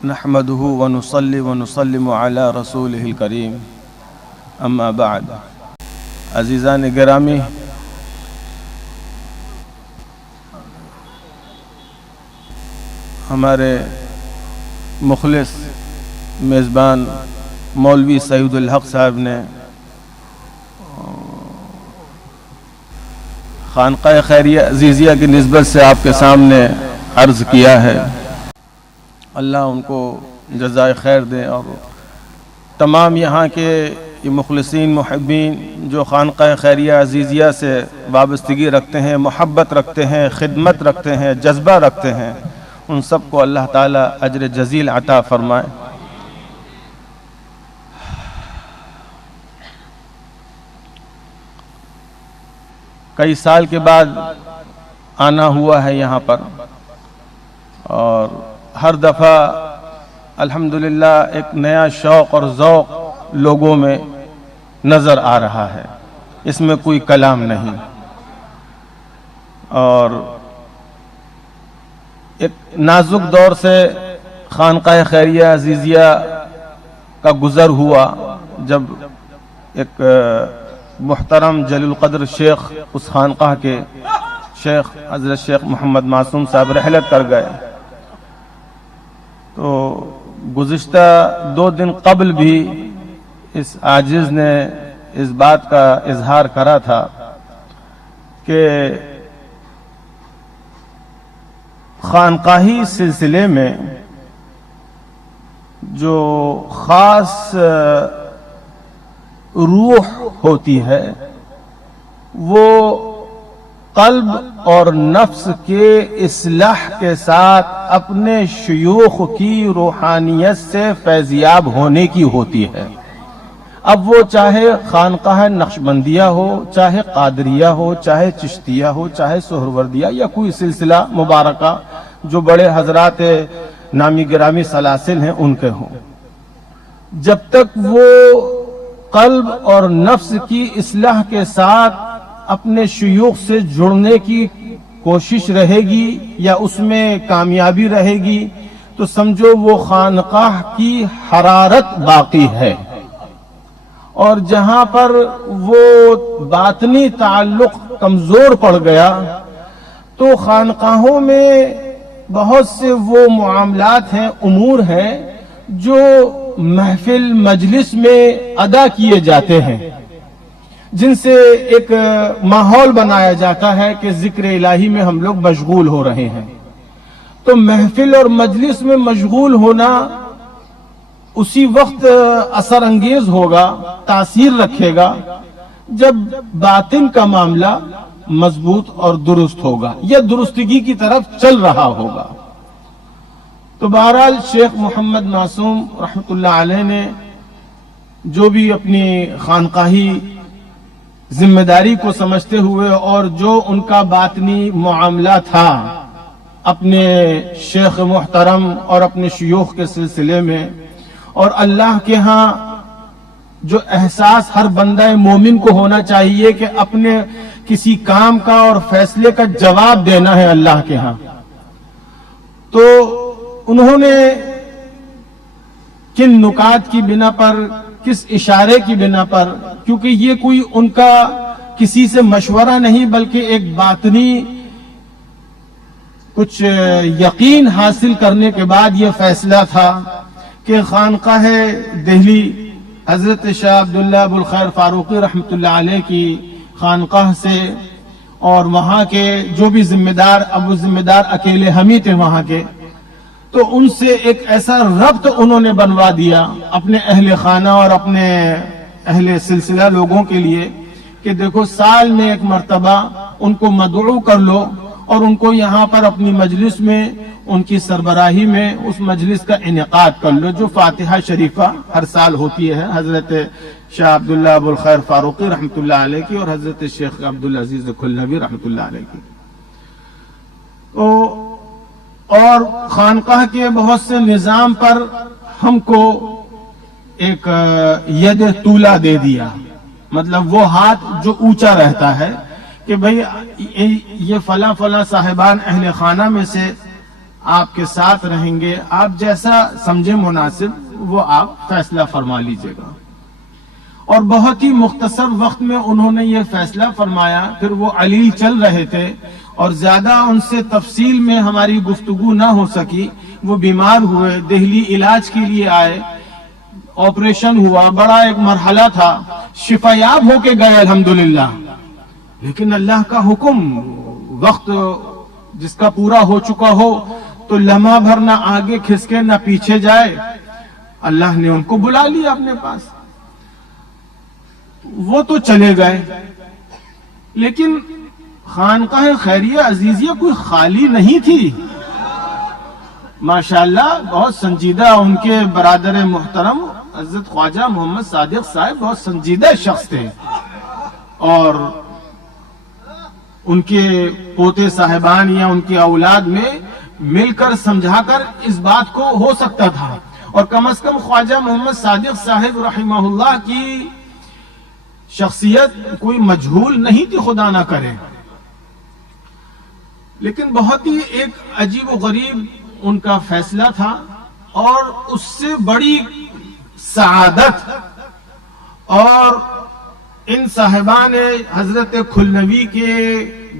نحمده ونصلي ونسلم على رسوله الكريم اما بعد. عزیزان گرامی، ہمارے مخلص میزبان مولوی سعید الحق صاحب نے خانقاہ خیریہ عزیزیہ کی نسبت سے آپ کے سامنے عرض کیا ہے. اللہ ان کو جزائے خیر دے، اور تمام یہاں کے مخلصین محبین جو خانقاہ خیریہ عزیزیہ سے وابستگی رکھتے ہیں، محبت رکھتے ہیں، خدمت رکھتے ہیں، جذبہ رکھتے ہیں، ان سب کو اللہ تعالیٰ اجر جزیل عطا فرمائے. کئی سال کے بعد آنا ہوا ہے یہاں پر، اور ہر دفعہ الحمدللہ ایک نیا شوق اور ذوق لوگوں میں نظر آ رہا ہے، اس میں کوئی کلام نہیں. اور ایک نازک دور سے خانقاہ خیریہ عزیزیہ کا گزر ہوا، جب ایک محترم جلیل القدر شیخ اس خانقاہ کے شیخ حضرت شیخ محمد معصوم صاحب رحلت کر گئے. تو گزشتہ 2 دن قبل بھی اس عاجز نے اس بات کا اظہار کرا تھا کہ خانقاہی سلسلے میں جو خاص روح ہوتی ہے وہ قلب اور نفس کے اصلاح کے ساتھ اپنے شیوخ کی روحانیت سے فیضیاب ہونے کی ہوتی ہے. اب وہ چاہے خانقاہ نقشبندیہ ہو، چاہے قادریہ ہو، چاہے چشتیہ ہو، چاہے سہروردیہ، یا کوئی سلسلہ مبارکہ جو بڑے حضرات نامی گرامی سلاسل ہیں ان کے ہوں، جب تک وہ قلب اور نفس کی اصلاح کے ساتھ اپنے شیوخ سے جڑنے کی کوشش رہے گی یا اس میں کامیابی رہے گی، تو سمجھو وہ خانقاہ کی حرارت باقی ہے. اور جہاں پر وہ باطنی تعلق کمزور پڑ گیا تو خانقاہوں میں بہت سے وہ معاملات ہیں، امور ہیں جو محفل مجلس میں ادا کیے جاتے ہیں، جن سے ایک ماحول بنایا جاتا ہے کہ ذکر الہی میں ہم لوگ مشغول ہو رہے ہیں. تو محفل اور مجلس میں مشغول ہونا اسی وقت اثر انگیز ہوگا، تاثیر رکھے گا، جب باطن کا معاملہ مضبوط اور درست ہوگا یا درستگی کی طرف چل رہا ہوگا. تو بہرحال شیخ محمد معصوم رحمۃ اللہ علیہ نے جو بھی اپنی خانقاہی ذمہ داری کو سمجھتے ہوئے اور جو ان کا باطنی معاملہ تھا اپنے شیخ محترم اور اپنے شیوخ کے سلسلے میں، اور اللہ کے ہاں جو احساس ہر بندہ مومن کو ہونا چاہیے کہ اپنے کسی کام کا اور فیصلے کا جواب دینا ہے اللہ کے ہاں، تو انہوں نے کن نکات کی بنا پر، کس اشارے کی بنا پر، کیونکہ یہ کوئی ان کا کسی سے مشورہ نہیں بلکہ ایک باطنی کچھ یقین حاصل کرنے کے بعد یہ فیصلہ تھا کہ خانقاہ دہلی حضرت شاہ عبداللہ ابوالخیر فاروقی رحمۃ اللہ علیہ کی خانقاہ سے، اور وہاں کے جو بھی ذمہ دار، اب وہ ذمہ دار اکیلے ہم ہی تھے وہاں کے، تو ان سے ایک ایسا ربط انہوں نے بنوا دیا اپنے اہل خانہ اور اپنے اہل سلسلہ لوگوں کے لیے کہ دیکھو سال میں ایک مرتبہ ان کو مدعو کر لو اور ان کو یہاں پر اپنی مجلس میں ان کی سربراہی میں اس مجلس کا انعقاد کر لو جو فاتحہ شریفہ ہر سال ہوتی ہے حضرت شاہ عبداللہ ابوالخیر فاروقی رحمۃ اللہ علیہ کی اور حضرت شیخ عبدالعزیز کھلنوی رحمۃ اللہ علیہ کی. اور خانقاہ کے بہت سے نظام پر ہم کو ایک ید طولہ دے دیا، مطلب وہ ہاتھ جو اونچا رہتا ہے کہ بھئی یہ فلاں فلاں صاحبان اہل خانہ میں سے آپ کے ساتھ رہیں گے، آپ جیسا سمجھے مناسب وہ آپ فیصلہ فرما لیجئے گا۔ اور بہت ہی مختصر وقت میں انہوں نے یہ فیصلہ فرمایا۔ پھر وہ علیل چل رہے تھے اور زیادہ ان سے تفصیل میں ہماری گفتگو نہ ہو سکی۔ وہ بیمار ہوئے، دہلی علاج کے لیے آئے، آپریشن ہوا، بڑا ایک مرحلہ تھا، شفایاب ہو کے گئے الحمدللہ۔ لیکن اللہ کا حکم، وقت جس کا پورا ہو چکا ہو تو لمحہ بھر نہ آگے کھسکے نہ پیچھے جائے۔ اللہ نے ان کو بلا لیا اپنے پاس، وہ تو چلے گئے۔ لیکن خانقاہ خیریہ عزیزیہ کوئی خالی نہیں تھی۔ ماشاءاللہ بہت سنجیدہ ان کے برادر محترم حضرت خواجہ محمد صادق صاحب بہت سنجیدہ شخص تھے، اور ان کے پوتے صاحبان یا ان کی اولاد میں مل کر سمجھا کر اس بات کو ہو سکتا تھا، اور کم از کم خواجہ محمد صادق صاحب رحمہ اللہ کی شخصیت کوئی مجہول نہیں تھی، خدا نہ کرے۔ لیکن بہت ہی ایک عجیب و غریب ان کا فیصلہ تھا، اور اس سے بڑی سعادت اور ان صاحبان حضرت کھلنوی کے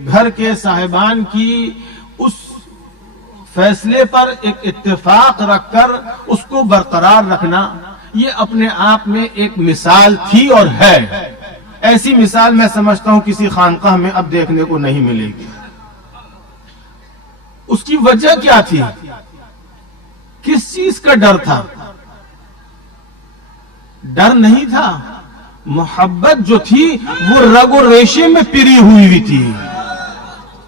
گھر کے صاحبان کی اس فیصلے پر ایک اتفاق رکھ کر اس کو برقرار رکھنا، یہ اپنے آپ میں ایک مثال تھی اور ہے۔ ایسی مثال میں سمجھتا ہوں کسی خانقاہ میں اب دیکھنے کو نہیں ملے گی۔ اس کی وجہ کیا تھی؟ کس چیز کا ڈر تھا؟ ڈر نہیں تھا، محبت جو تھی وہ رگ و ریشے میں پری ہوئی تھی۔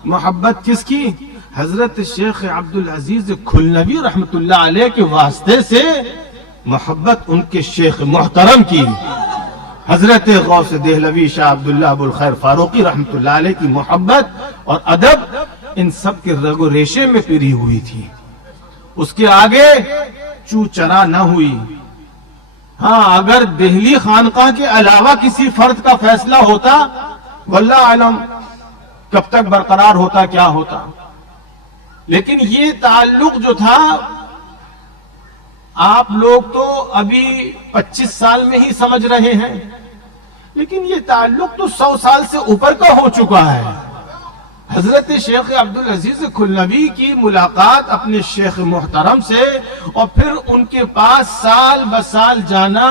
محبت کس کی؟ حضرت شیخ عبدالعزیز کھلنوی رحمت اللہ علیہ کے واسطے سے محبت ان کے شیخ محترم کی، حضرت غوث دہلوی شاہ عبداللہ ابوالخیر فاروقی رحمت اللہ علیہ کی محبت اور ادب ان سب کے رگ و ریشے میں پری ہوئی تھی۔ اس کے آگے چو چرا نہ ہوئی۔ ہاں اگر دہلی خانقاہ کے علاوہ کسی فرد کا فیصلہ ہوتا، واللہ عالم کب تک برقرار ہوتا، کیا ہوتا، لیکن یہ تعلق جو تھا، آپ لوگ تو ابھی 25 سال میں ہی سمجھ رہے ہیں، لیکن یہ تعلق تو 100 سال سے اوپر کا ہو چکا ہے۔ حضرت شیخ عبدالعزیز کھلنوی کی ملاقات اپنے شیخ محترم سے، اور پھر ان کے پاس سال بسال جانا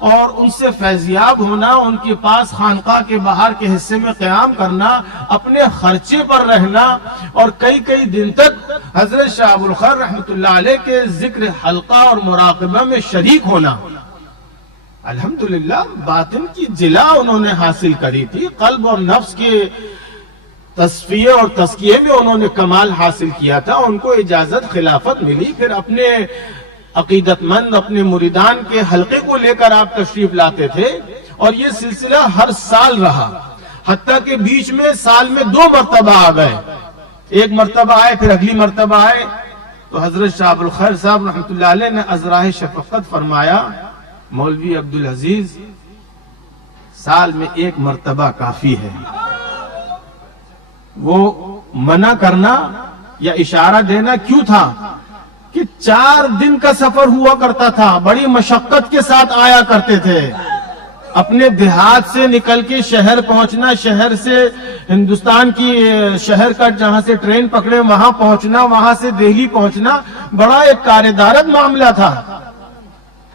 اور ان سے فیضیاب ہونا، ان کے پاس خانقاہ کے باہر کے حصے میں قیام کرنا، اپنے خرچے پر رہنا، اور کئی کئی دن تک حضرت شاہ ابوالخیر رحمت اللہ علیہ کے ذکر حلقہ اور مراقبہ میں شریک ہونا، الحمدللہ باطن کی جلا انہوں نے حاصل کری تھی۔ قلب اور نفس کے تصفیہ اور تزکیے میں انہوں نے کمال حاصل کیا تھا، ان کو اجازت خلافت ملی۔ پھر اپنے عقیدت مند اپنے مریدان کے حلقے کو لے کر آپ تشریف لاتے تھے، اور یہ سلسلہ ہر سال رہا، حتیٰ کہ بیچ میں سال میں 2 مرتبہ آ گئے۔ ایک مرتبہ آئے، پھر اگلی مرتبہ آئے تو حضرت شاہ ابوالخیر صاحب رحمت اللہ علیہ نے ازراہ شفقت فرمایا، مولوی عبدالعزیز سال میں 1 مرتبہ کافی ہے۔ وہ منع کرنا یا اشارہ دینا کیوں تھا کہ 4 دن کا سفر ہوا کرتا تھا، بڑی مشقت کے ساتھ آیا کرتے تھے، اپنے دیہات سے نکل کے شہر پہنچنا، شہر سے ہندوستان کی شہر کا جہاں سے ٹرین پکڑے وہاں پہنچنا، وہاں سے دہلی پہنچنا، بڑا ایک کاردارت معاملہ تھا۔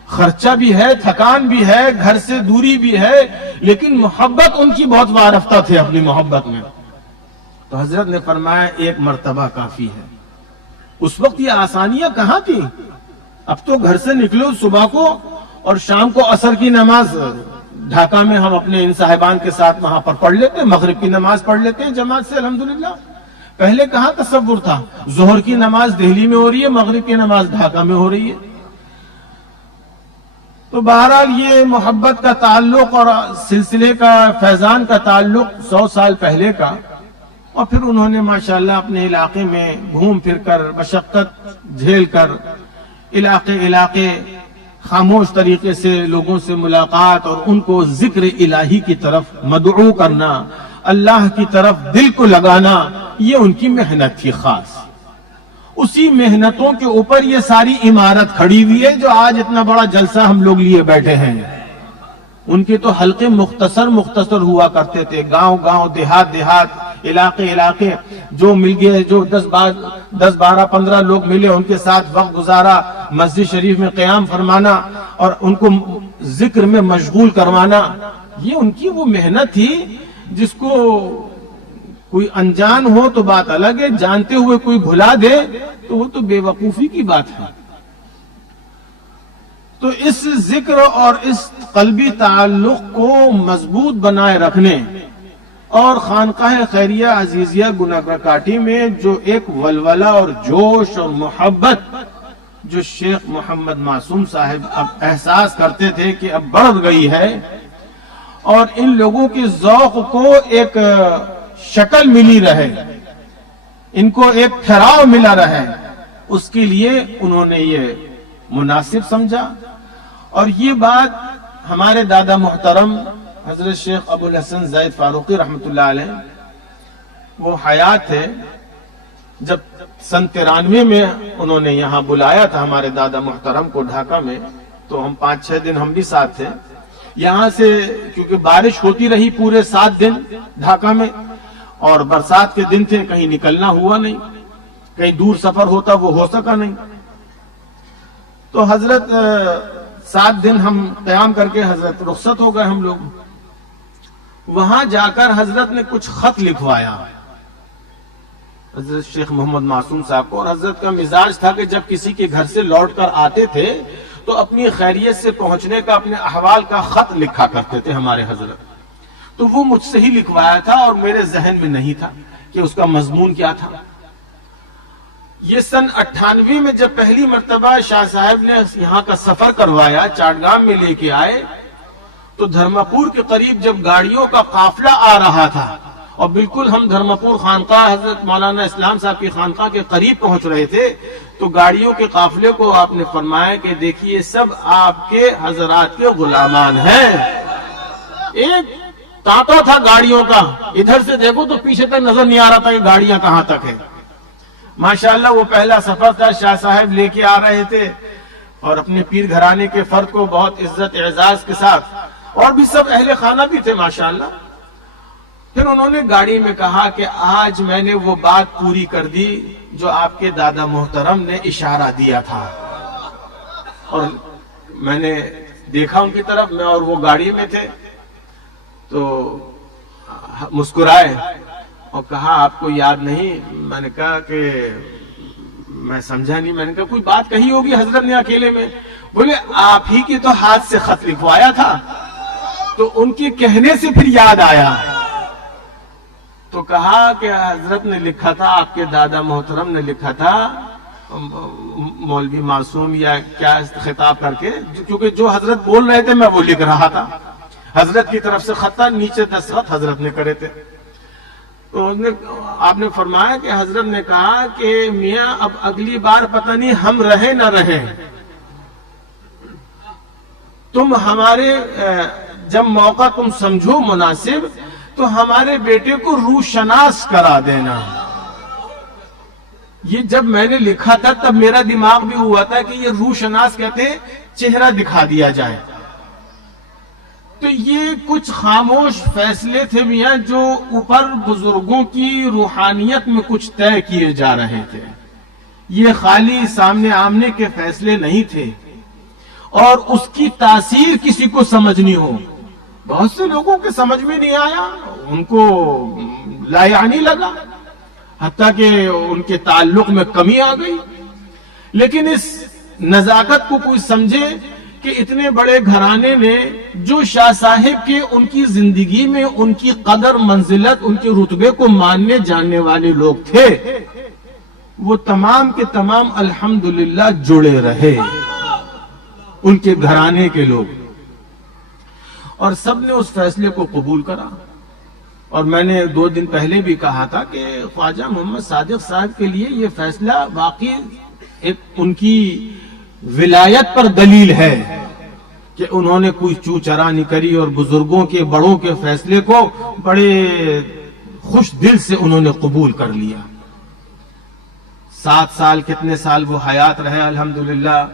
خرچہ بھی ہے، تھکان بھی ہے، گھر سے دوری بھی ہے، لیکن محبت ان کی بہت وارفتہ تھے اپنی محبت میں۔ تو حضرت نے فرمایا 1 مرتبہ کافی ہے۔ اس وقت یہ آسانیاں کہاں تھی؟ اب تو گھر سے نکلو صبح کو اور شام کو عصر کی نماز ڈھاکہ میں ہم اپنے ان صاحبان کے ساتھ وہاں پر پڑھ لیتے ہیں، مغرب کی نماز پڑھ لیتے ہیں جماعت سے الحمدللہ۔ پہلے کہاں تصور تھا؟ ظہر کی نماز دہلی میں ہو رہی ہے، مغرب کی نماز ڈھاکہ میں ہو رہی ہے۔ تو بہرحال یہ محبت کا تعلق اور سلسلے کا فیضان کا تعلق 100 سال پہلے کا، اور پھر انہوں نے ماشاءاللہ اپنے علاقے میں گھوم پھر کر مشقت جھیل کر علاقے خاموش طریقے سے لوگوں سے ملاقات اور ان کو ذکر الہی کی طرف مدعو کرنا، اللہ کی طرف دل کو لگانا، یہ ان کی محنت تھی خاص۔ اسی محنتوں کے اوپر یہ ساری عمارت کھڑی ہوئی ہے جو آج اتنا بڑا جلسہ ہم لوگ لیے بیٹھے ہیں۔ ان کے تو حلقے مختصر ہوا کرتے تھے، گاؤں دیہات علاقے جو مل گئے، جو 10-12-15 لوگ ملے، ان کے ساتھ وقت گزارا، مسجد شریف میں قیام فرمانا اور ان کو ذکر میں مشغول کروانا، یہ ان کی وہ محنت تھی جس کو کوئی انجان ہو تو بات الگ ہے، جانتے ہوئے کوئی بھلا دے تو وہ تو بے وقوفی کی بات ہے۔ تو اس ذکر اور اس قلبی تعلق کو مضبوط بنائے رکھنے اور خانقاہ خیریہ عزیزیہ گناگرہ کاٹی میں جو ایک ولولہ اور جوش اور محبت جو شیخ محمد معصوم صاحب اب احساس کرتے تھے کہ اب بڑھ گئی ہے اور ان لوگوں کے ذوق کو ایک شکل ملی رہے، ان کو ایک ٹھہراؤ ملا رہے، اس کے لیے انہوں نے یہ مناسب سمجھا۔ اور یہ بات ہمارے دادا محترم حضرت شیخ ابو الحسن زید فاروقی رحمۃ اللہ علیہ وہ حیات تھے جب سن 93 میں انہوں نے یہاں بلایا تھا ہمارے دادا محترم کو ڈھاکہ میں، تو ہم 5-6 دن ہم بھی ساتھ تھے یہاں سے، کیونکہ بارش ہوتی رہی پورے 7 دن ڈھاکہ میں اور برسات کے دن تھے، کہیں نکلنا ہوا نہیں، کہیں دور سفر ہوتا وہ ہو سکا نہیں۔ تو حضرت 7 دن ہم قیام کر کے حضرت رخصت ہو گئے ہم لوگ۔ وہاں جا کر حضرت نے کچھ خط لکھوایا حضرت شیخ محمد معصوم صاحب کو، اور حضرت کا مزاج تھا کہ جب کسی کے گھر سے لوٹ کر آتے تھے تو اپنی خیریت سے پہنچنے کا، اپنے احوال کا خط لکھا کرتے تھے ہمارے حضرت۔ تو وہ مجھ سے ہی لکھوایا تھا اور میرے ذہن میں نہیں تھا کہ اس کا مضمون کیا تھا۔ یہ سن 98 میں جب پہلی مرتبہ شاہ صاحب نے یہاں کا سفر کروایا، چاٹگام میں لے کے آئے، تو دھرمپور کے قریب جب گاڑیوں کا قافلہ آ رہا تھا اور بالکل ہم دھرمپور خانقاہ حضرت مولانا اسلام صاحب کی خانقاہ کے قریب پہنچ رہے تھے، تو گاڑیوں کے قافلے کو آپ نے فرمایا کہ دیکھیے سب آپ کے حضرات کے غلامان ہیں۔ ایک تانتا تھا گاڑیوں کا، ادھر سے دیکھو تو پیچھے تک نظر نہیں آ رہا تھا کہ گاڑیاں کہاں تک ہیں۔ ماشاءاللہ وہ پہلا سفر تھا، شاہ صاحب لے کے آ رہے تھے اور اپنے پیر گھرانے کے فرد کو بہت عزت اعزاز کے ساتھ، اور بھی سب اہل خانہ بھی تھے ماشاءاللہ۔ پھر انہوں نے گاڑی میں کہا کہ آج میں نے وہ بات پوری کر دی جو آپ کے دادا محترم نے اشارہ دیا تھا، اور میں نے دیکھا ان کی طرف، میں اور وہ گاڑی میں تھے، تو مسکرائے اور کہا آپ کو یاد نہیں؟ میں نے کہا کہ میں سمجھا نہیں۔ میں نے کہا کوئی بات کہی ہوگی حضرت نے اکیلے میں؟ بولے آپ ہی کے تو ہاتھ سے خط لکھوایا تھا، تو ان کے کہنے سے پھر یاد آیا، تو کہا کہ حضرت نے لکھا تھا، آپ کے دادا محترم نے لکھا تھا مولوی معصوم یا کیا خطاب کر کے، کیونکہ جو حضرت بول رہے تھے میں وہ لکھ رہا تھا، حضرت کی طرف سے خط تھا، نیچے دستخط حضرت نے کرے تھے۔ تو آپ نے فرمایا کہ حضرت نے کہا کہ میاں اب اگلی بار پتہ نہیں ہم رہے نہ رہے، تم ہمارے جب موقع تم سمجھو مناسب تو ہمارے بیٹے کو روح شناس کرا دینا۔ یہ جب میں نے لکھا تھا تب میرا دماغ بھی ہوا تھا کہ یہ روح شناس کہتے ہیں چہرہ دکھا دیا جائے۔ تو یہ کچھ خاموش فیصلے تھے میاں جو اوپر بزرگوں کی روحانیت میں کچھ طے کیے جا رہے تھے، یہ خالی سامنے آمنے کے فیصلے نہیں تھے، اور اس کی تاثیر کسی کو سمجھنی ہو، بہت سے لوگوں کے سمجھ میں نہیں آیا، ان کو لا یعنی لگا، حتیٰ کہ ان کے تعلق میں کمی آ گئی۔ لیکن اس نزاکت کو کوئی سمجھے کہ اتنے بڑے گھرانے نے جو شاہ صاحب کے ان کی زندگی میں ان کی قدر منزلت، ان کے رتبے کو ماننے جاننے والے لوگ تھے، وہ تمام کے تمام الحمدللہ جڑے رہے، ان کے گھرانے کے لوگ، اور سب نے اس فیصلے کو قبول کرا۔ اور میں نے 2 دن پہلے بھی کہا تھا کہ خواجہ محمد صادق صاحب کے لیے یہ فیصلہ واقعی ایک ان کی ولایت پر دلیل ہے کہ انہوں نے کوئی چو چرا نہیں کری، اور بزرگوں کے بڑوں کے فیصلے کو بڑے خوش دل سے انہوں نے قبول کر لیا۔ 7 سال کتنے سال وہ حیات رہے، الحمدللہ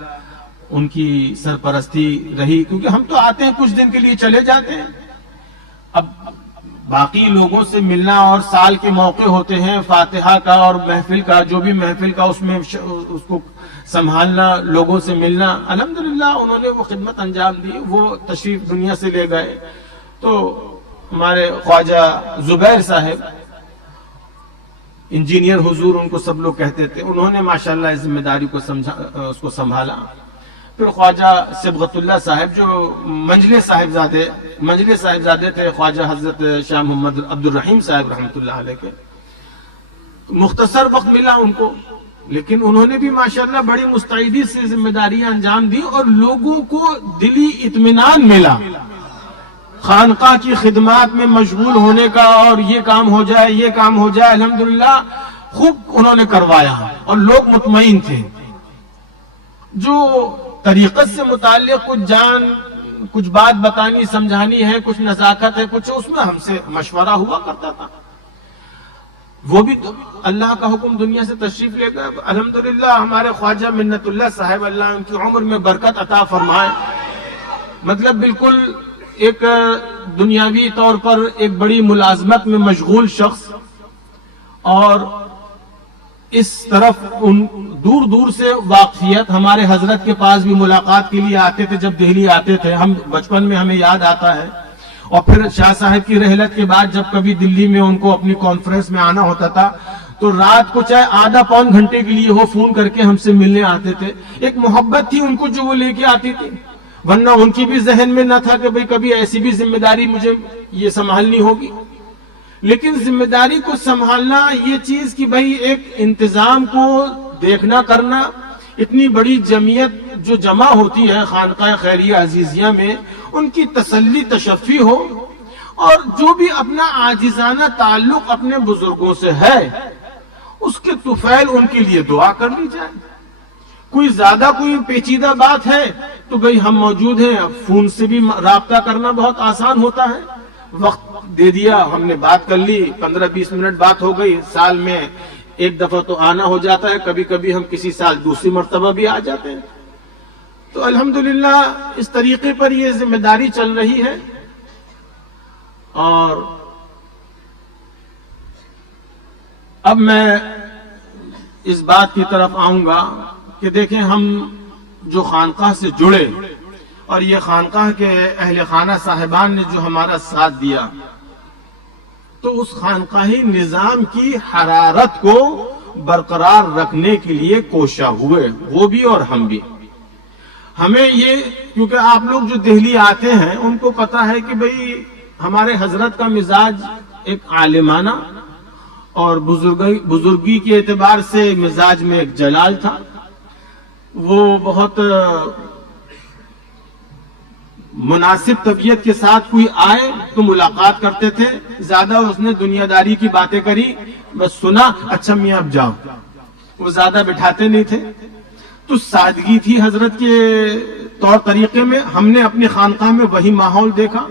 ان کی سرپرستی رہی، کیونکہ ہم تو آتے ہیں کچھ دن کے لیے چلے جاتے ہیں. اب باقی لوگوں سے ملنا اور سال کے موقع ہوتے ہیں فاتحہ کا اور محفل کا، جو بھی محفل کا اس میں اس کو سنبھالنا، لوگوں سے ملنا، الحمدللہ انہوں نے وہ خدمت انجام دی. وہ تشریف دنیا سے لے گئے تو ہمارے خواجہ زبیر صاحب، انجینئر حضور ان کو سب لوگ کہتے تھے، انہوں نے ماشاءاللہ اس ذمہ داری کو اس کو سنبھالا. پھر خواجہ صبغت اللہ صاحب جو منجلے صاحبزادے تھے خواجہ حضرت شاہ محمد عبد الرحیم صاحب رحمۃ اللہ علیہ کے، مختصر وقت ملا ان کو، لیکن انہوں نے بھی ماشاءاللہ بڑی مستعدی سے ذمہ داریاں انجام دی اور لوگوں کو دلی اطمینان ملا خانقاہ کی خدمات میں مشغول ہونے کا، اور یہ کام ہو جائے الحمدللہ خوب انہوں نے کروایا اور لوگ مطمئن تھے. جو طریقت سے متعلق کچھ بات بتانی سمجھانی ہے، کچھ نزاکت ہے، کچھ اس میں ہم سے مشورہ ہوا کرتا تھا. وہ بھی تو اللہ کا حکم دنیا سے تشریف لے گئے. الحمدللہ ہمارے خواجہ منت اللہ صاحب، اللہ ان کی عمر میں برکت عطا فرمائے، مطلب بالکل ایک دنیاوی طور پر ایک بڑی ملازمت میں مشغول شخص، اور اس طرف دور دور سے واقفیت. ہمارے حضرت کے پاس بھی ملاقات کے لیے آتے تھے جب دہلی آتے تھے، ہم بچپن میں ہمیں یاد آتا ہے. اور پھر شاہ صاحب کی رحلت کے بعد جب کبھی دلی میں ان کو اپنی کانفرنس میں آنا ہوتا تھا تو رات کو چاہے آدھا پون گھنٹے کے لیے وہ فون کر کے ہم سے ملنے آتے تھے. ایک محبت تھی ان کو جو وہ لے کے آتی تھی، ورنہ ان کی بھی ذہن میں نہ تھا کہ بھئی کبھی ایسی بھی ذمہ داری مجھے یہ سنبھالنی ہوگی. لیکن ذمہ داری کو سنبھالنا یہ چیز کہ بھئی ایک انتظام کو دیکھنا کرنا، اتنی بڑی جمعیت جو جمع ہوتی ہے خانقاہ خیریہ عزیزیہ میں، ان کی تسلی تشفی ہو، اور جو بھی اپنا عاجزانہ تعلق اپنے بزرگوں سے ہے اس کے طفیل ان کے لیے دعا کر لی جائے. کوئی زیادہ کوئی پیچیدہ بات ہے تو بھئی ہم موجود ہیں، فون سے بھی رابطہ کرنا بہت آسان ہوتا ہے. وقت دے دیا، ہم نے بات کر لی، 15-20 منٹ بات ہو گئی. سال میں ایک دفعہ تو آنا ہو جاتا ہے، کبھی کبھی ہم کسی سال دوسری مرتبہ بھی آ جاتے ہیں. تو الحمدللہ اس طریقے پر یہ ذمہ داری چل رہی ہے. اور اب میں اس بات کی طرف آؤں گا کہ دیکھیں، ہم جو خانقاہ سے جڑے اور یہ خانقاہ کے اہل خانہ صاحبان نے جو ہمارا ساتھ دیا، تو اس خانقاہی نظام کی حرارت کو برقرار رکھنے کے لیے کوشاں ہوئے، وہ بھی اور ہم بھی. ہمیں یہ، کیونکہ آپ لوگ جو دہلی آتے ہیں ان کو پتا ہے کہ بھئی ہمارے حضرت کا مزاج ایک عالمانہ اور بزرگی کے اعتبار سے مزاج میں ایک جلال تھا. وہ بہت مناسب طبیعت کے ساتھ کوئی آئے تو ملاقات کرتے تھے. زیادہ اس نے دنیا داری کی باتیں کری، بس سنا، اچھا میاں اب جاؤ، وہ زیادہ بٹھاتے نہیں تھے. تو سادگی تھی حضرت کے طور طریقے میں. ہم نے اپنی خانقاہ میں وہی ماحول دیکھا،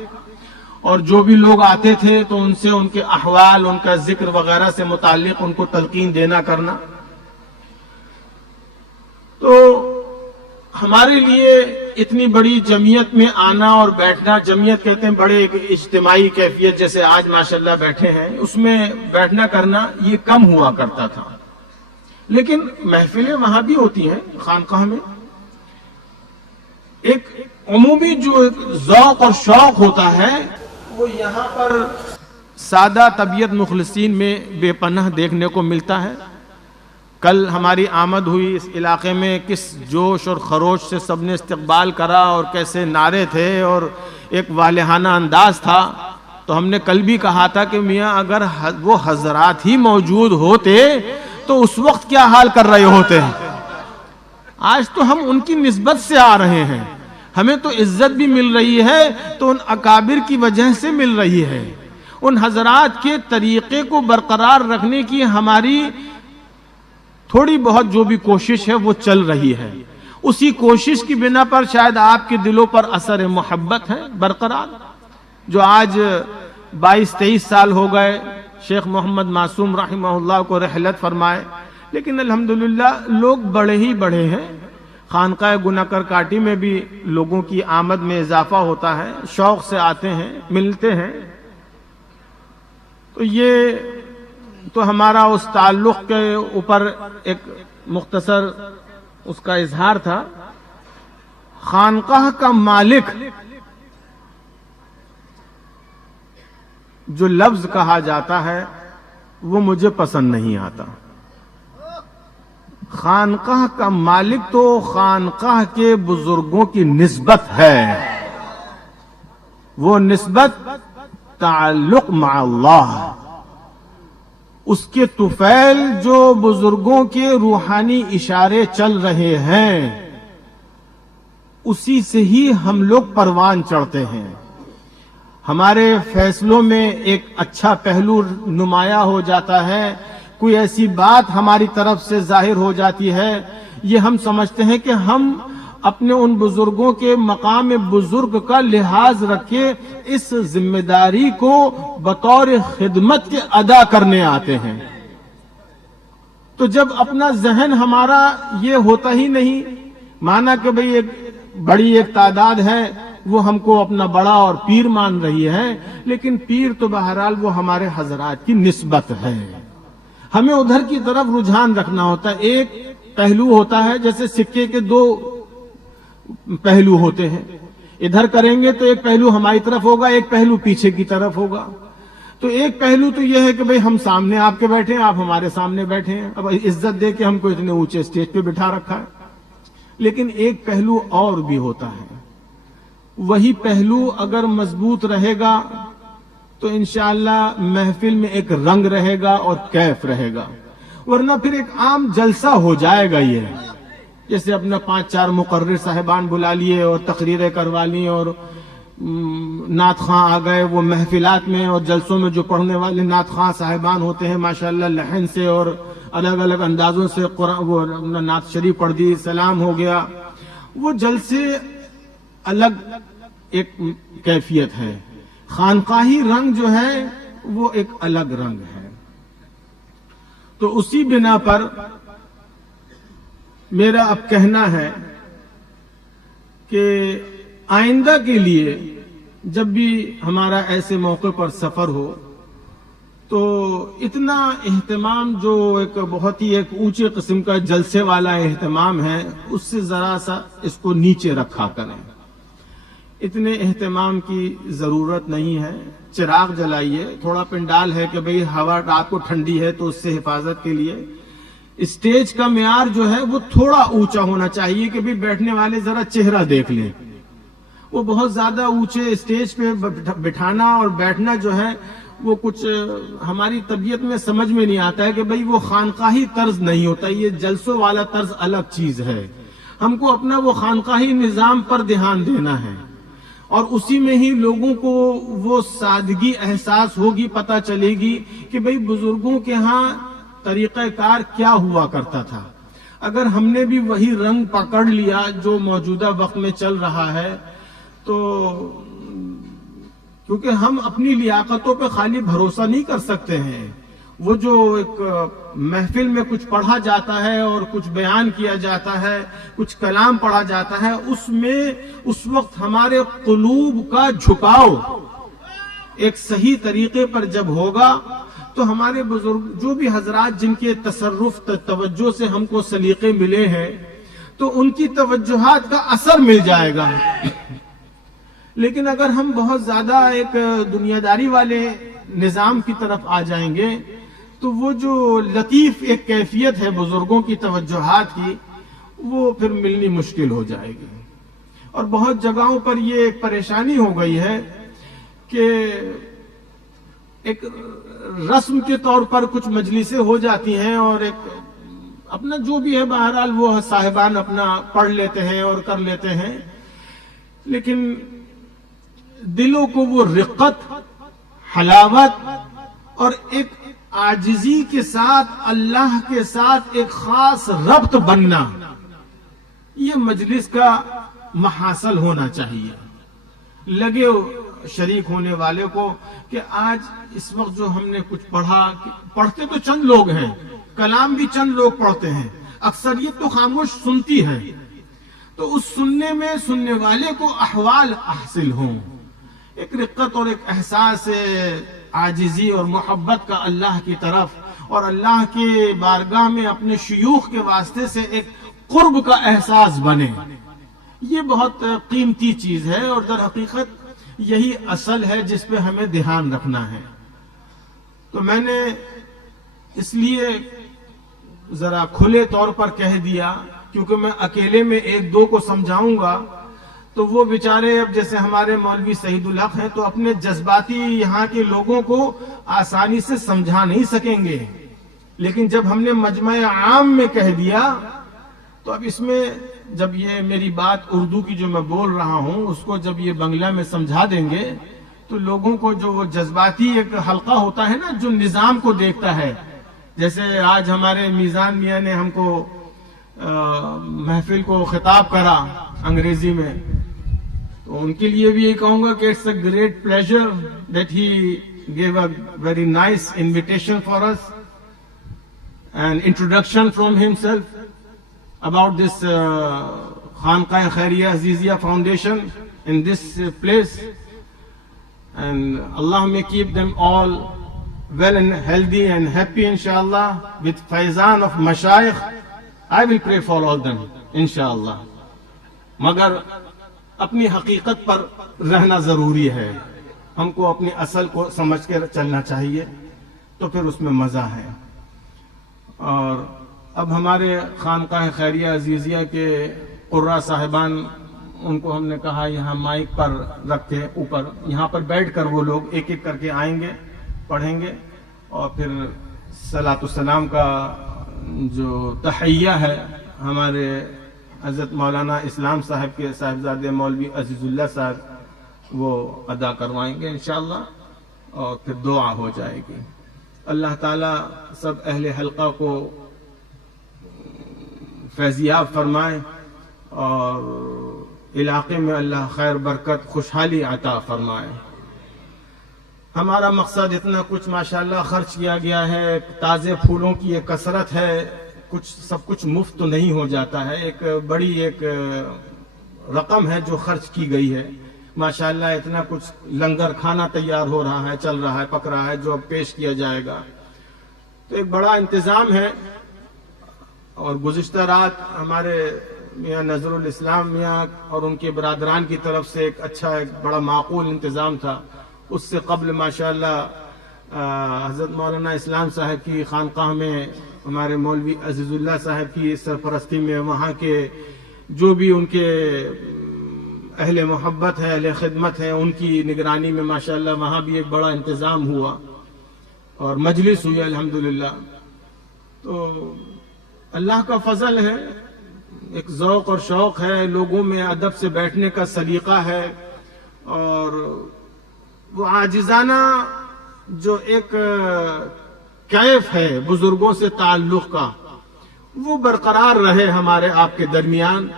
اور جو بھی لوگ آتے تھے تو ان سے ان کے احوال، ان کا ذکر وغیرہ سے متعلق ان کو تلقین دینا کرنا. تو ہمارے لیے اتنی بڑی جمعیت میں آنا اور بیٹھنا، جمعیت کہتے ہیں بڑے ایک اجتماعی کیفیت، جیسے آج ماشاءاللہ بیٹھے ہیں، اس میں بیٹھنا کرنا یہ کم ہوا کرتا تھا. لیکن محفلیں وہاں بھی ہوتی ہیں خانقاہ میں. ایک عمومی جو ذوق اور شوق ہوتا ہے وہ یہاں پر سادہ طبیعت مخلصین میں بے پناہ دیکھنے کو ملتا ہے. کل ہماری آمد ہوئی اس علاقے میں، کس جوش اور خروش سے سب نے استقبال کرا اور کیسے نعرے تھے اور ایک والہانہ انداز تھا. تو ہم نے کل بھی کہا تھا کہ میاں اگر وہ حضرات ہی موجود ہوتے تو اس وقت کیا حال کر رہے ہوتے ہیں. آج تو ہم ان کی نسبت سے آ رہے ہیں، ہمیں تو عزت بھی مل رہی ہے تو ان اکابر کی وجہ سے مل رہی ہے. ان حضرات کے طریقے کو برقرار رکھنے کی ہماری تھوڑی بہت جو بھی کوشش ہے وہ چل رہی ہے. اسی کوشش کی بنا پر شاید آپ کے دلوں پر اثر محبت ہے برقرار. جو آج 22-23 سال ہو گئے شیخ محمد معصوم رحمہ اللہ کو رحلت فرمائے، لیکن الحمدللہ لوگ بڑے ہی بڑے ہیں. خانقاہ گناکر کاٹی میں بھی لوگوں کی آمد میں اضافہ ہوتا ہے، شوق سے آتے ہیں، ملتے ہیں. تو یہ تو ہمارا اس تعلق کے اوپر ایک مختصر اس کا اظہار تھا. خانقاہ کا مالک جو لفظ کہا جاتا ہے وہ مجھے پسند نہیں آتا. خانقاہ کا مالک تو خانقاہ کے بزرگوں کی نسبت ہے، وہ نسبت تعلق مع اللہ، اس کے طفیل جو بزرگوں کے روحانی اشارے چل رہے ہیں اسی سے ہی ہم لوگ پروان چڑھتے ہیں. ہمارے فیصلوں میں ایک اچھا پہلو نمایاں ہو جاتا ہے، کوئی ایسی بات ہماری طرف سے ظاہر ہو جاتی ہے، یہ ہم سمجھتے ہیں کہ ہم اپنے ان بزرگوں کے مقام بزرگ کا لحاظ رکھے اس ذمہ داری کو بطور خدمت کے ادا کرنے آتے ہیں. تو جب اپنا ذہن ہمارا یہ ہوتا ہی نہیں، مانا کہ بھئی ایک بڑی ایک تعداد ہے وہ ہم کو اپنا بڑا اور پیر مان رہی ہے، لیکن پیر تو بہرحال وہ ہمارے حضرات کی نسبت ہے. ہمیں ادھر کی طرف رجحان رکھنا ہوتا ہے. ایک پہلو ہوتا ہے جیسے سکے کے دو پہلو ہوتے ہیں، ادھر کریں گے تو ایک پہلو ہماری طرف ہوگا، ایک پہلو پیچھے کی طرف ہوگا. تو ایک پہلو تو یہ ہے کہ بھئی ہم سامنے آپ کے بیٹھے ہیں، آپ ہمارے سامنے بیٹھے ہیں، اب عزت دے کے ہم کو اتنے اونچے اسٹیج پہ بٹھا رکھا ہے. لیکن ایک پہلو اور بھی ہوتا ہے، وہی پہلو اگر مضبوط رہے گا تو انشاءاللہ محفل میں ایک رنگ رہے گا اور کیف رہے گا، ورنہ پھر ایک عام جلسہ ہو جائے گا. یہ جیسے اپنا 5-4 مقرر صاحبان بلا لیے اور تقریریں کروا لی اور نعت خواں آ گئے. وہ محفلات میں اور جلسوں میں جو پڑھنے والے نعت خواں صاحبان ہوتے ہیں ماشاءاللہ لحن سے اور الگ الگ اندازوں سے قرآن وہ نعت شریف پڑھ دی، سلام ہو گیا. وہ جلسے الگ ایک کیفیت ہے، خانقاہی رنگ جو ہے وہ ایک الگ رنگ ہے. تو اسی بنا پر میرا اب کہنا ہے کہ آئندہ کے لیے جب بھی ہمارا ایسے موقع پر سفر ہو تو اتنا اہتمام جو ایک بہت ہی ایک اونچے قسم کا جلسے والا اہتمام ہے اس سے ذرا سا اس کو نیچے رکھا کریں. اتنے اہتمام کی ضرورت نہیں ہے. چراغ جلائیے، تھوڑا پنڈال ہے کہ بھئی ہوا رات کو ٹھنڈی ہے تو اس سے حفاظت کے لیے اسٹیج کا معیار جو ہے وہ تھوڑا اونچا ہونا چاہیے کہ بھئی بیٹھنے والے ذرا چہرہ دیکھ لیں. وہ بہت زیادہ اونچے اسٹیج پہ بٹھانا اور بیٹھنا جو ہے وہ کچھ ہماری طبیعت میں سمجھ میں نہیں آتا ہے کہ بھئی وہ خانقاہی طرز نہیں ہوتا، یہ جلسوں والا طرز الگ چیز ہے. ہم کو اپنا وہ خانقاہی نظام پر دھیان دینا ہے اور اسی میں ہی لوگوں کو وہ سادگی احساس ہوگی، پتہ چلے گی کہ بھئی بزرگوں کے ہاں طریقہ کار کیا ہوا کرتا تھا. اگر ہم نے بھی وہی رنگ پکڑ لیا جو موجودہ وقت میں چل رہا ہے تو کیونکہ ہم اپنی لیاقتوں پہ خالی بھروسہ نہیں کر سکتے ہیں. وہ جو ایک محفل میں کچھ پڑھا جاتا ہے اور کچھ بیان کیا جاتا ہے، کچھ کلام پڑھا جاتا ہے، اس میں اس وقت ہمارے قلوب کا جھکاؤ ایک صحیح طریقے پر جب ہوگا تو ہمارے بزرگ جو بھی حضرات جن کے تصرف توجہ سے ہم کو سلیقے ملے ہیں تو ان کی توجہات کا اثر مل جائے گا. لیکن اگر ہم بہت زیادہ ایک دنیا داری والے نظام کی طرف آ جائیں گے تو وہ جو لطیف ایک کیفیت ہے بزرگوں کی توجہات کی وہ پھر ملنی مشکل ہو جائے گی. اور بہت جگہوں پر یہ ایک پریشانی ہو گئی ہے کہ ایک رسم کے طور پر کچھ مجلسیں ہو جاتی ہیں اور ایک اپنا جو بھی ہے بہرحال وہ صاحبان اپنا پڑھ لیتے ہیں اور کر لیتے ہیں، لیکن دلوں کو وہ رقت، حلاوت اور ایک عاجزی کے ساتھ اللہ کے ساتھ ایک خاص ربط بننا، یہ مجلس کا محاصل ہونا چاہیے. لگے شریک ہونے والے کو کہ آج اس وقت جو ہم نے کچھ پڑھا، پڑھتے تو چند لوگ ہیں، کلام بھی چند لوگ پڑھتے ہیں، اکثریت تو خاموش سنتی ہے، تو اس سننے میں سننے والے کو احوال حاصل ہوں، ایک رقت اور ایک احساس عاجزی اور محبت کا اللہ کی طرف، اور اللہ کے بارگاہ میں اپنے شیوخ کے واسطے سے ایک قرب کا احساس بنے، یہ بہت قیمتی چیز ہے، اور در حقیقت یہی اصل ہے جس پہ ہمیں دھیان رکھنا ہے۔ تو میں نے اس لیے ذرا کھلے طور پر کہہ دیا، کیونکہ میں اکیلے میں ایک دو کو سمجھاؤں گا تو وہ بیچارے اب جیسے ہمارے مولوی سعید الحق ہیں تو اپنے جذباتی یہاں کے لوگوں کو آسانی سے سمجھا نہیں سکیں گے، لیکن جب ہم نے مجمع عام میں کہہ دیا تو اب اس میں جب یہ میری بات اردو کی جو میں بول رہا ہوں اس کو جب یہ بنگلہ میں سمجھا دیں گے تو لوگوں کو جو وہ جذباتی ایک حلقہ ہوتا ہے نا جو نظام کو دیکھتا ہے، جیسے آج ہمارے میزان میاں نے ہم کو محفل کو خطاب کرا انگریزی میں، تو ان کے لیے بھی یہ کہوں گا کہ it's a great pleasure that he gave a very nice invitation for us and introduction from himself about this Khanqah Khairiyah Aziziyah Foundation in this place, and Allah may keep them all well and healthy and happy inshallah with faizan of mashayikh. I will pray for all them inshallah. مگر اپنی حقیقت پر رہنا ضروری ہے، ہم کو اپنی اصل کو سمجھ کے چلنا چاہیے تو پھر اس میں مزہ ہے۔ اور اب ہمارے خانقاہ خیریہ عزیزیہ کے قرہ صاحبان، ان کو ہم نے کہا یہاں مائک پر رکھ کے اوپر یہاں پر بیٹھ کر وہ لوگ ایک ایک کر کے آئیں گے، پڑھیں گے، اور پھر صلاۃ السلام کا جو تحیہ ہے ہمارے حضرت مولانا اسلام صاحب کے صاحبزادے مولوی عزیز اللہ صاحب وہ ادا کروائیں گے انشاءاللہ، اور پھر دعا ہو جائے گی۔ اللہ تعالیٰ سب اہل حلقہ کو فیضیاب فرمائے اور علاقے میں اللہ خیر برکت خوشحالی عطا فرمائے۔ ہمارا مقصد اتنا کچھ ماشاءاللہ خرچ کیا گیا ہے، تازے پھولوں کی یہ کثرت ہے، کچھ سب کچھ مفت تو نہیں ہو جاتا ہے، ایک بڑی ایک رقم ہے جو خرچ کی گئی ہے ماشاءاللہ، اتنا کچھ لنگر کھانا تیار ہو رہا ہے، چل رہا ہے، پک رہا ہے، جو اب پیش کیا جائے گا، تو ایک بڑا انتظام ہے۔ اور گزشتہ رات ہمارے میاں نظر الاسلام میاں اور ان کے برادران کی طرف سے ایک اچھا ایک بڑا معقول انتظام تھا، اس سے قبل ماشاءاللہ حضرت مولانا اسلام صاحب کی خانقاہ میں ہمارے مولوی عزیز اللہ صاحب کی سرپرستی میں وہاں کے جو بھی ان کے اہل محبت ہے، اہل خدمت ہے، ان کی نگرانی میں ماشاءاللہ وہاں بھی ایک بڑا انتظام ہوا اور مجلس ہوئی الحمدللہ۔ تو اللہ کا فضل ہے، ایک ذوق اور شوق ہے، لوگوں میں ادب سے بیٹھنے کا سلیقہ ہے، اور وہ عاجزانہ جو ایک کیف ہے بزرگوں سے تعلق کا وہ برقرار رہے ہمارے آپ کے درمیان،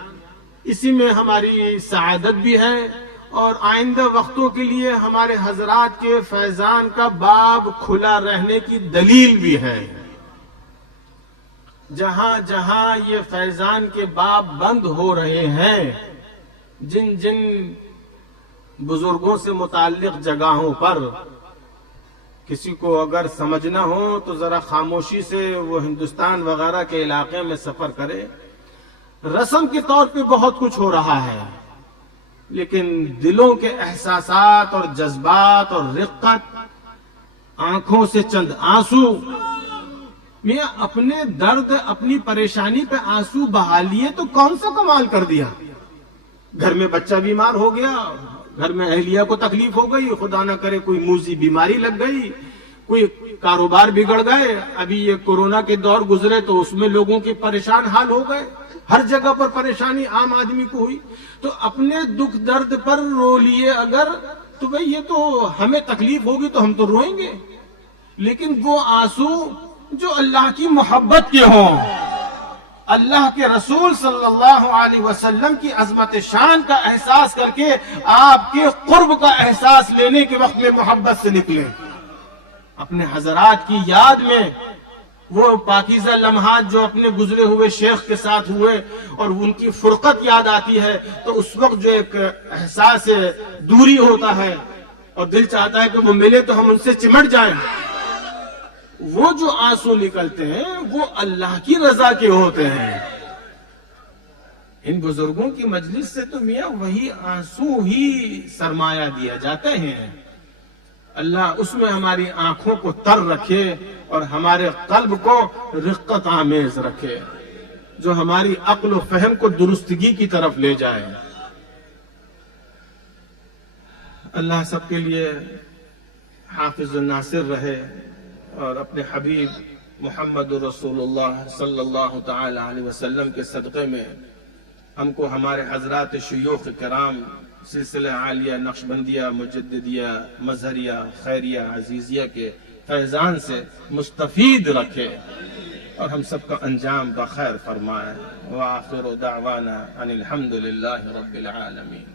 اسی میں ہماری سعادت بھی ہے، اور آئندہ وقتوں کے لیے ہمارے حضرات کے فیضان کا باب کھلا رہنے کی دلیل بھی ہے۔ جہاں جہاں یہ فیضان کے باب بند ہو رہے ہیں، جن جن بزرگوں سے متعلق جگہوں پر کسی کو اگر سمجھنا ہو تو ذرا خاموشی سے وہ ہندوستان وغیرہ کے علاقے میں سفر کرے۔ رسم کے طور پہ بہت کچھ ہو رہا ہے، لیکن دلوں کے احساسات اور جذبات اور رقت، آنکھوں سے چند آنسو، میاں اپنے درد اپنی پریشانی پہ آنسو بہا لیے تو کون سا کمال کر دیا؟ گھر میں بچہ بیمار ہو گیا، گھر میں اہلیہ کو تکلیف ہو گئی، خدا نہ کرے کوئی موذی بیماری لگ گئی، کوئی کاروبار بگڑ گئے، ابھی یہ کورونا کے دور گزرے تو اس میں لوگوں کے پریشان حال ہو گئے، ہر جگہ پر پریشانی عام آدمی کو ہوئی، تو اپنے دکھ درد پر رو لیے اگر تو بھئی یہ تو ہمیں تکلیف ہوگی تو ہم تو روئیں گے، لیکن وہ آنسو جو اللہ کی محبت کے ہوں، اللہ کے رسول صلی اللہ علیہ وسلم کی عظمت شان کا احساس کر کے آپ کے قرب کا احساس لینے کے وقت میں محبت سے نکلیں. اپنے حضرات کی یاد میں وہ پاکیزہ لمحات جو اپنے گزرے ہوئے شیخ کے ساتھ ہوئے اور ان کی فرقت یاد آتی ہے تو اس وقت جو ایک احساس دوری ہوتا ہے اور دل چاہتا ہے کہ وہ ملے تو ہم ان سے چمٹ جائیں. وہ جو آنسو نکلتے ہیں وہ اللہ کی رضا کے ہوتے ہیں. ان بزرگوں کی مجلس سے تو میاں وہی آنسو ہی سرمایہ دیا جاتے ہیں. اللہ اس میں ہماری آنکھوں کو تر رکھے اور ہمارے قلب کو رقت آمیز رکھے جو ہماری عقل و فہم کو درستگی کی طرف لے جائے. اللہ سب کے لیے حافظ الناصر رہے اور اپنے حبیب محمد رسول اللہ صلی اللہ تعالی علیہ وسلم کے صدقے میں ہم کو ہمارے حضرات شیوخ کرام سلسلہ عالیہ نقشبندیہ مجددیہ مظہریہ خیریہ عزیزیہ کے فیضان سے مستفید رکھے اور ہم سب کا انجام بخیر فرمائے. وآخر دعوانا ان الحمد للہ رب العالمین.